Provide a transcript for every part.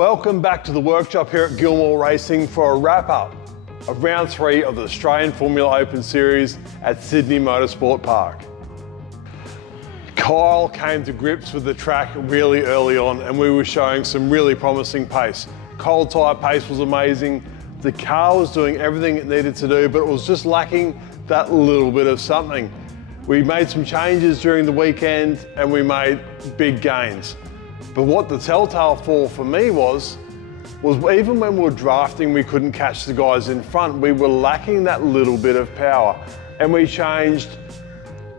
Welcome back to the workshop here at Gilmour Racing for a wrap-up of round 3 of the Australian Formula Open Series at Sydney Motorsport Park. Kyle came to grips with the track really early on and we were showing some really promising pace. Cold tyre pace was amazing. The car was doing everything it needed to do, but it was just lacking that little bit of something. We made some changes during the weekend and we made big gains. But what the telltale for me was even when we were drafting, we couldn't catch the guys in front. We were lacking that little bit of power. And we changed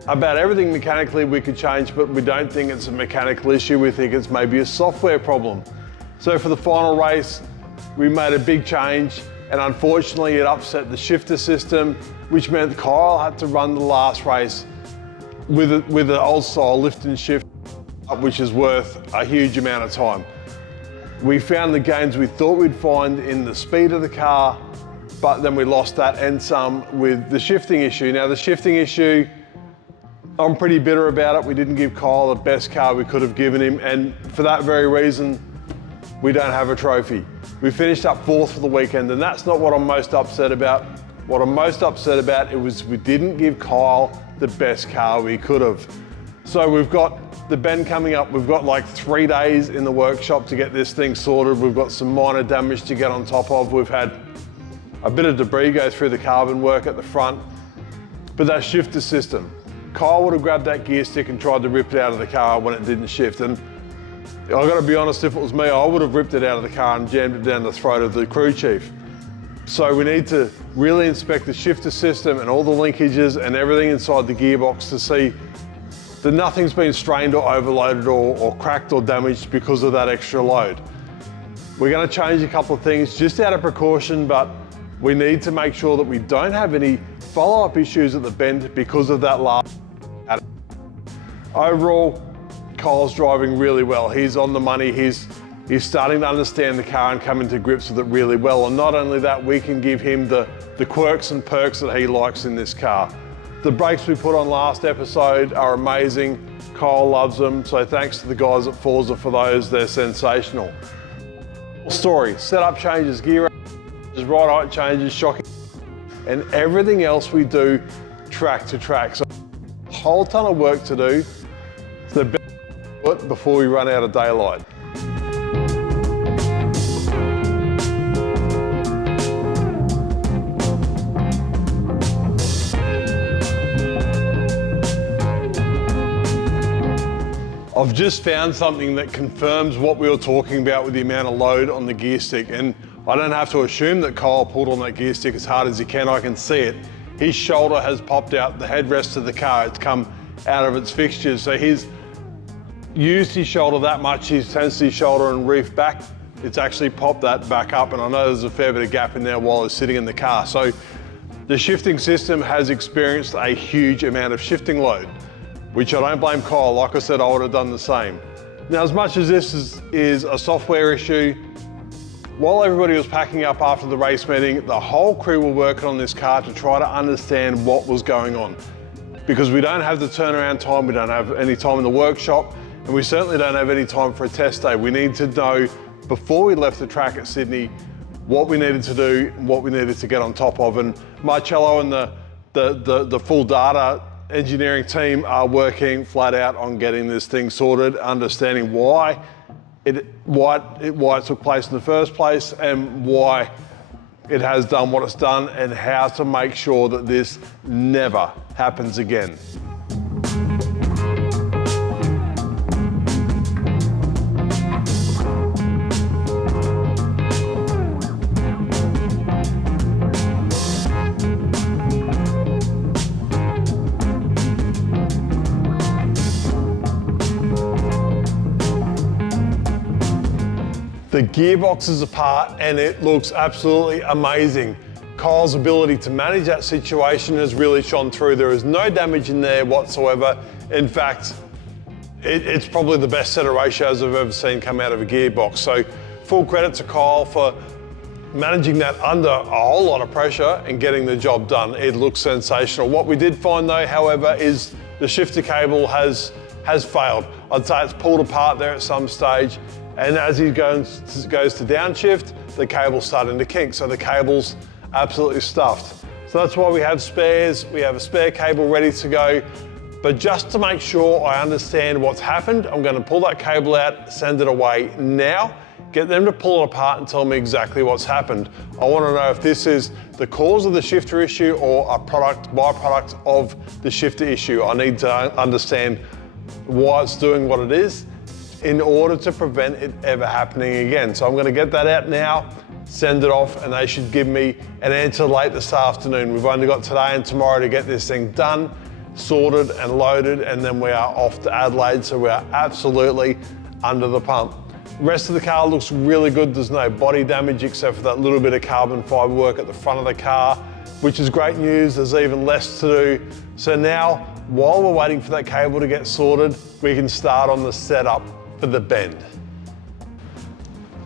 about everything mechanically we could change, but we don't think it's a mechanical issue. We think it's maybe a software problem. So for the final race, we made a big change, and unfortunately it upset the shifter system, which meant Kyle had to run the last race with an old style lift and shift, which is worth a huge amount of time. We found the gains we thought we'd find in the speed of the car, but then we lost that and some with the shifting issue. Now the shifting issue, I'm pretty bitter about it. We didn't give Kyle the best car we could have given him, and for that very reason, we don't have a trophy. We finished up 4th for the weekend, and that's not what I'm most upset about. What I'm most upset about was we didn't give Kyle the best car we could have. So we've got the bend coming up. We've got like 3 days in the workshop to get this thing sorted. We've got some minor damage to get on top of. We've had a bit of debris go through the carbon work at the front, but that shifter system, Kyle would have grabbed that gear stick and tried to rip it out of the car when it didn't shift. And I've got to be honest, if it was me, I would have ripped it out of the car and jammed it down the throat of the crew chief. So we need to really inspect the shifter system and all the linkages and everything inside the gearbox to see that nothing's been strained or overloaded or cracked or damaged because of that extra load. We're going to change a couple of things just out of precaution, but we need to make sure that we don't have any follow-up issues at the bend because of that last. Overall, Kyle's driving really well. He's on the money. He's starting to understand the car and coming to grips with it really well. And not only that, we can give him the quirks and perks that he likes in this car. The brakes we put on last episode are amazing. Kyle loves them, so thanks to the guys at Forza for those. They're sensational. Story, setup changes, gear changes, ride height changes, shocking, and everything else we do track to track. So a whole ton of work to do. It's the best foot before we run out of daylight. I've just found something that confirms what we were talking about with the amount of load on the gear stick, and I don't have to assume that Kyle pulled on that gear stick as hard as he can. I can see it. His shoulder has popped out, the headrest of the car, it's come out of its fixtures. So he's used his shoulder that much, he's tensed his shoulder and reefed back. It's actually popped that back up, and I know there's a fair bit of gap in there while he's sitting in the car. So the shifting system has experienced a huge amount of shifting load, which I don't blame Kyle. Like I said, I would have done the same. Now, as much as this is a software issue, while everybody was packing up after the race meeting, the whole crew were working on this car to try to understand what was going on. Because we don't have the turnaround time, we don't have any time in the workshop, and we certainly don't have any time for a test day. We need to know before we left the track at Sydney what we needed to do and what we needed to get on top of. And Marcello and the full data engineering team are working flat out on getting this thing sorted, understanding why it took place in the first place and why it has done what it's done and how to make sure that this never happens again. The gearbox is apart and it looks absolutely amazing. Kyle's ability to manage that situation has really shone through. There is no damage in there whatsoever. In fact, it's probably the best set of ratios I've ever seen come out of a gearbox. So full credit to Kyle for managing that under a whole lot of pressure and getting the job done. It looks sensational. What we did find though, however, is the shifter cable has failed. I'd say it's pulled apart there at some stage, And as he goes to downshift, the cable's starting to kink, so the cable's absolutely stuffed. So that's why we have spares. We have a spare cable ready to go. But just to make sure I understand what's happened, I'm going to pull that cable out, send it away now, get them to pull it apart and tell me exactly what's happened. I want to know if this is the cause of the shifter issue or a byproduct of the shifter issue. I need to understand why it's doing what it is in order to prevent it ever happening again. So I'm going to get that out now, send it off, and they should give me an answer late this afternoon. We've only got today and tomorrow to get this thing done, sorted and loaded, and then we are off to Adelaide, so we are absolutely under the pump. The rest of the car looks really good. There's no body damage except for that little bit of carbon fibre work at the front of the car, which is great news. There's even less to do. So now, while we're waiting for that cable to get sorted, we can start on the setup for the bend.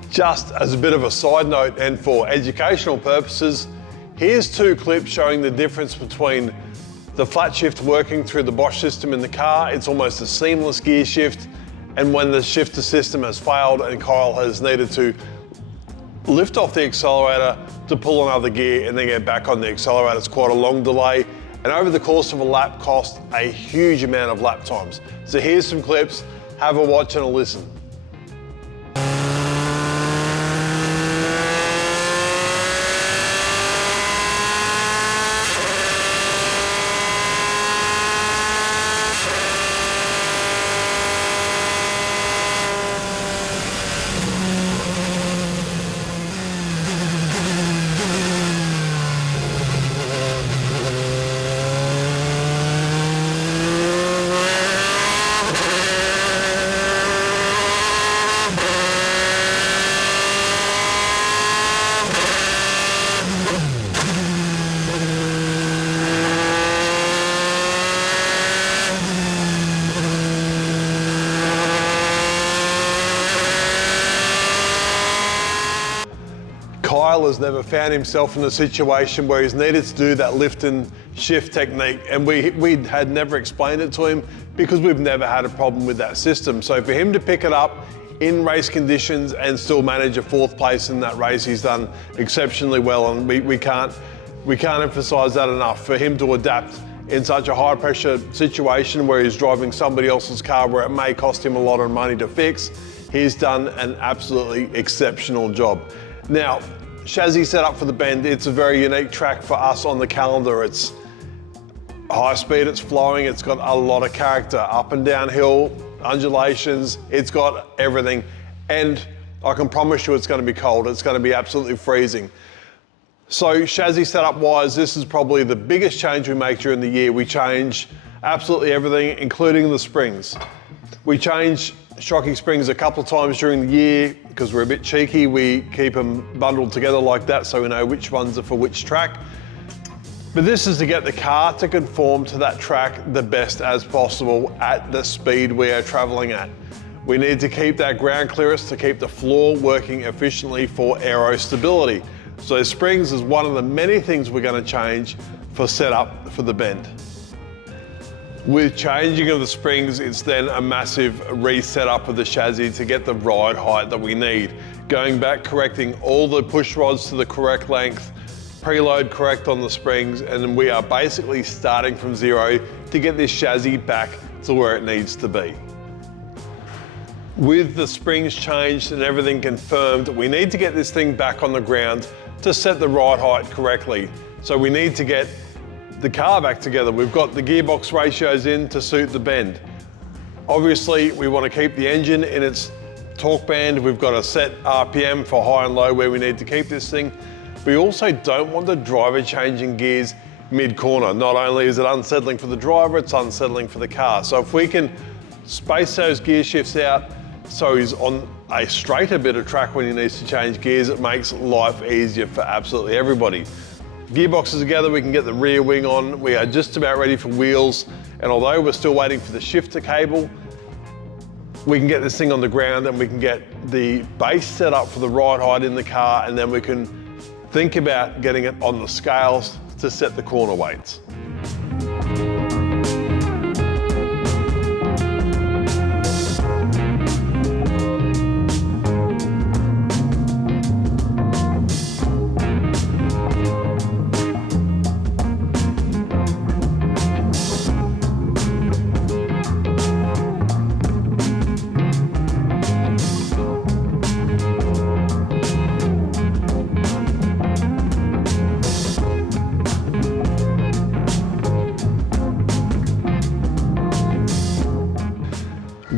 Just as a bit of a side note and for educational purposes, here's 2 clips showing the difference between the flat shift working through the Bosch system in the car. It's almost a seamless gear shift, and when the shifter system has failed and Kyle has needed to lift off the accelerator to pull another gear and then get back on the accelerator, it's quite a long delay, and over the course of a lap costs a huge amount of lap times. So here's some clips, have a watch and a listen. Kyle has never found himself in a situation where he's needed to do that lift and shift technique, and we had never explained it to him because we've never had a problem with that system. So for him to pick it up in race conditions and still manage a 4th place in that race, he's done exceptionally well, and we can't emphasize that enough. For him to adapt in such a high pressure situation where he's driving somebody else's car where it may cost him a lot of money to fix, he's done an absolutely exceptional job. Now, chassis setup for the bend, it's a very unique track for us on the calendar. It's high speed, it's flowing, it's got a lot of character, up and down hill, undulations, it's got everything. And I can promise you it's going to be cold, it's going to be absolutely freezing. So chassis setup wise, this is probably the biggest change we make during the year. We change absolutely everything, including the springs. We change shocking springs a couple of times during the year because we're a bit cheeky. We keep them bundled together like that so we know which ones are for which track. But this is to get the car to conform to that track the best as possible at the speed we are traveling at. We need to keep that ground clearance to keep the floor working efficiently for aero stability. So springs is one of the many things we're going to change for setup for the bend. With changing of the springs, it's then a massive reset up of the chassis to get the ride height that we need. Going back, correcting all the push rods to the correct length, preload correct on the springs, and then we are basically starting from zero to get this chassis back to where it needs to be. With the springs changed and everything confirmed, we need to get this thing back on the ground to set the ride height correctly. So we need to get the car back together. We've got the gearbox ratios in to suit the bend. Obviously, we want to keep the engine in its torque band. We've got a set RPM for high and low where we need to keep this thing. We also don't want the driver changing gears mid-corner. Not only is it unsettling for the driver, it's unsettling for the car. So if we can space those gear shifts out so he's on a straighter bit of track when he needs to change gears, it makes life easier for absolutely everybody. Gearboxes together, we can get the rear wing on. We are just about ready for wheels. And although we're still waiting for the shifter cable, we can get this thing on the ground and we can get the base set up for the ride height in the car, and then we can think about getting it on the scales to set the corner weights.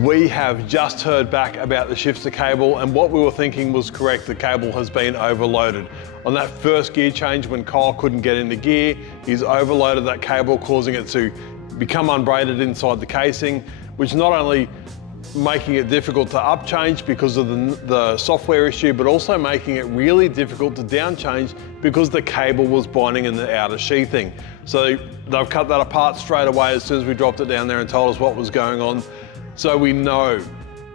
We have just heard back about the shifter cable, and what we were thinking was correct. The cable has been overloaded. On that first gear change, when Kyle couldn't get into gear, he's overloaded that cable, causing it to become unbraided inside the casing, which not only making it difficult to up change because of the software issue, but also making it really difficult to down change because the cable was binding in the outer sheathing. So they've cut that apart straight away as soon as we dropped it down there and told us what was going on. So we know,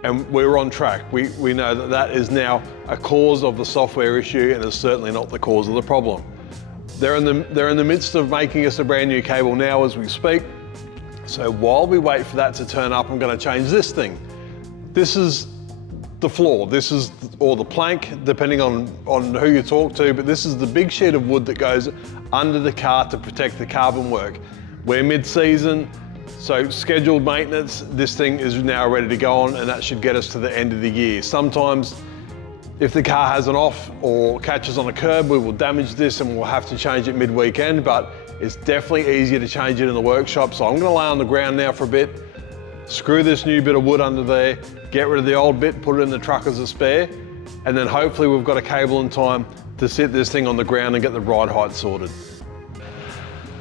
and we're on track. We know that that is now a cause of the software issue and is certainly not the cause of the problem. They're in the midst of making us a brand new cable now as we speak. So while we wait for that to turn up, I'm going to change this thing. This is the floor, or the plank, depending on who you talk to, but this is the big sheet of wood that goes under the car to protect the carbon work. We're mid-season, so scheduled maintenance, this thing is now ready to go on, and that should get us to the end of the year. Sometimes, if the car has an off or catches on a curb, we will damage this and we'll have to change it mid-weekend, but it's definitely easier to change it in the workshop. So I'm gonna lay on the ground now for a bit, screw this new bit of wood under there, get rid of the old bit, put it in the truck as a spare, and then hopefully we've got a cable in time to sit this thing on the ground and get the ride height sorted.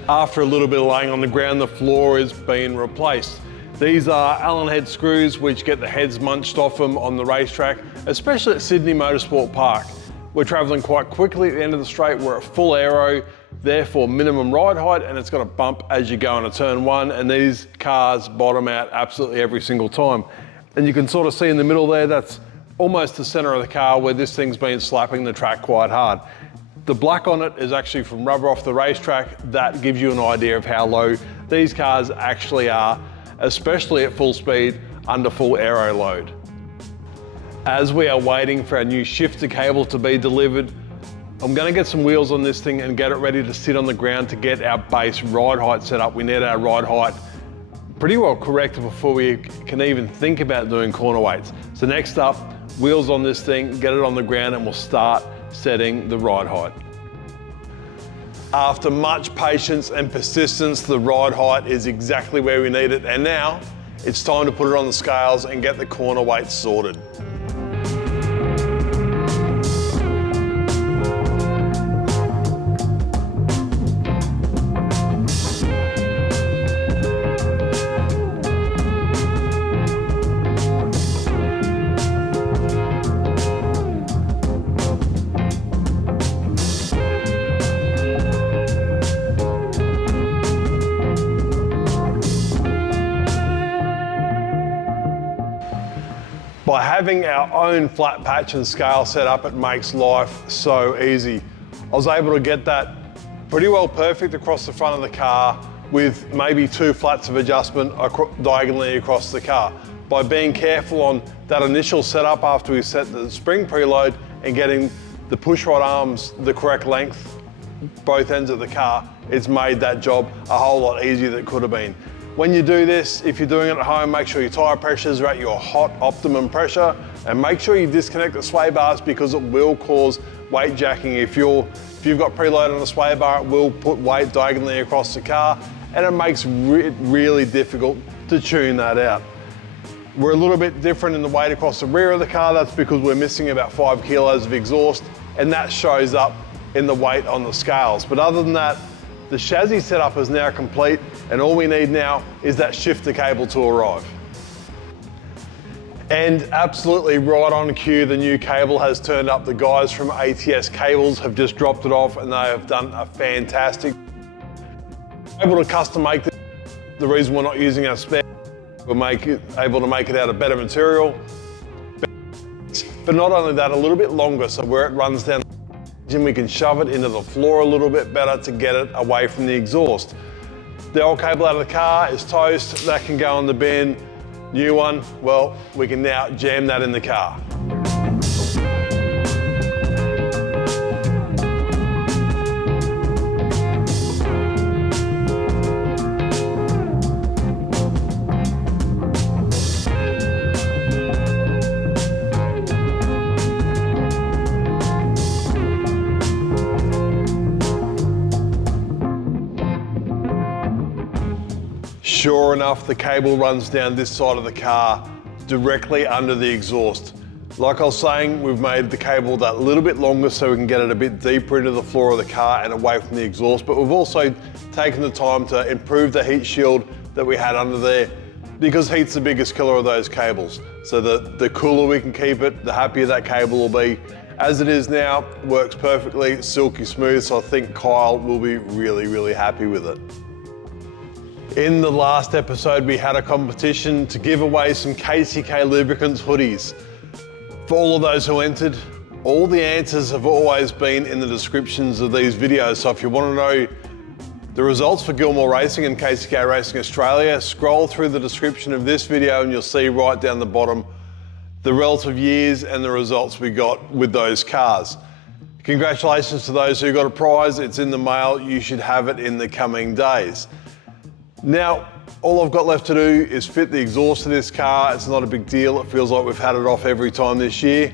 After a little bit of laying on the ground, the floor is being replaced. These are Allen head screws which get the heads munched off them on the racetrack, especially at Sydney Motorsport Park. We're traveling quite quickly at the end of the straight. We're at full aero, therefore minimum ride height, and it's got a bump as you go into turn one, and these cars bottom out absolutely every single time. And you can sort of see in the middle there, that's almost the center of the car where this thing's been slapping the track quite hard. The black on it is actually from rubber off the racetrack. That gives you an idea of how low these cars actually are, especially at full speed under full aero load. As we are waiting for our new shifter cable to be delivered, I'm going to get some wheels on this thing and get it ready to sit on the ground to get our base ride height set up. We need our ride height pretty well corrected before we can even think about doing corner weights. So next up, wheels on this thing, get it on the ground, and we'll start setting the ride height. After much patience and persistence, the ride height is exactly where we need it, and now it's time to put it on the scales and get the corner weights sorted. By having our own flat patch and scale set up, it makes life so easy. I was able to get that pretty well perfect across the front of the car with maybe 2 flats of adjustment diagonally across the car. By being careful on that initial setup after we set the spring preload and getting the pushrod arms the correct length, both ends of the car, it's made that job a whole lot easier than it could have been. When you do this, if you're doing it at home, make sure your tyre pressures are at your hot optimum pressure, and make sure you disconnect the sway bars because it will cause weight jacking. If you've got preload on a sway bar, it will put weight diagonally across the car, and it makes it really difficult to tune that out. We're a little bit different in the weight across the rear of the car. That's because we're missing about 5 kilos of exhaust, and that shows up in the weight on the scales. But other than that, the chassis setup is now complete, and all we need now is that shifter cable to arrive. And absolutely right on cue, the new cable has turned up. The guys from ATS Cables have just dropped it off, and they have done a fantastic job. Able to custom make this. The reason we're not using our spare, we're able to make it out of better material. But not only that, a little bit longer, so where it runs down and we can shove it into the floor a little bit better to get it away from the exhaust. The old cable out of the car is toast, that can go in the bin. New one, well, we can now jam that in the car. Sure enough, the cable runs down this side of the car directly under the exhaust. Like I was saying, we've made the cable that little bit longer so we can get it a bit deeper into the floor of the car and away from the exhaust, but we've also taken the time to improve the heat shield that we had under there, because heat's the biggest killer of those cables. So the cooler we can keep it, the happier that cable will be. As it is now, works perfectly, silky smooth, so I think Kyle will be really, really happy with it. In the last episode, we had a competition to give away some KCK Lubricants hoodies. For all of those who entered, all the answers have always been in the descriptions of these videos, so if you want to know the results for Gilmour Racing and KCK Racing Australia, scroll through the description of this video and you'll see right down the bottom the relative years and the results we got with those cars. Congratulations to those who got a prize. It's in the mail. You should have it in the coming days. Now, all I've got left to do is fit the exhaust to this car. It's not a big deal. It feels like we've had it off every time this year.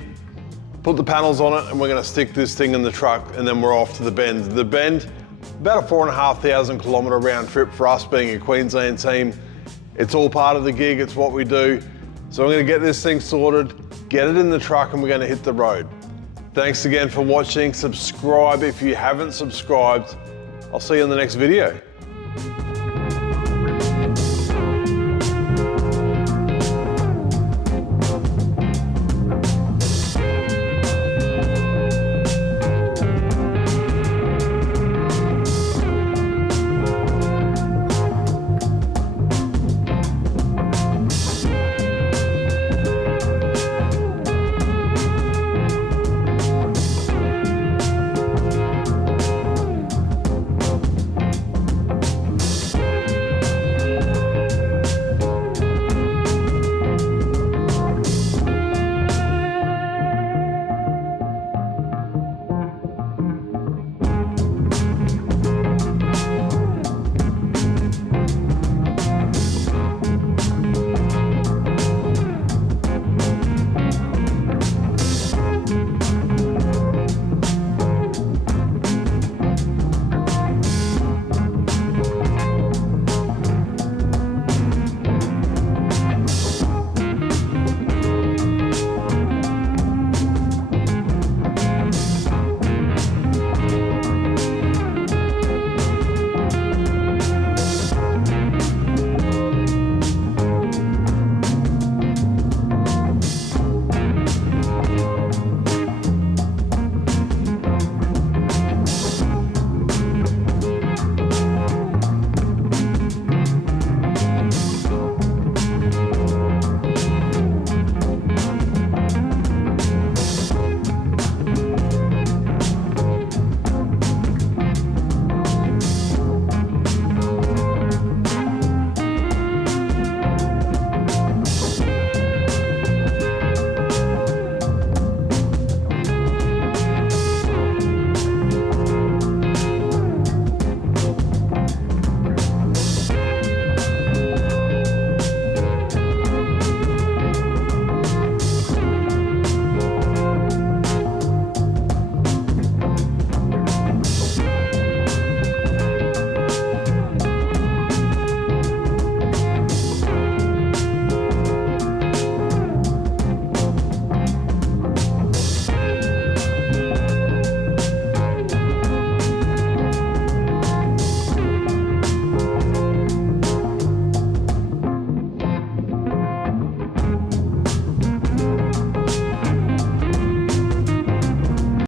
Put the panels on it and we're going to stick this thing in the truck and then we're off to the Bend. The Bend, about a 4,500 kilometre round trip for us being a Queensland team. It's all part of the gig. It's what we do. So I'm going to get this thing sorted, get it in the truck, and we're going to hit the road. Thanks again for watching. Subscribe if you haven't subscribed. I'll see you in the next video.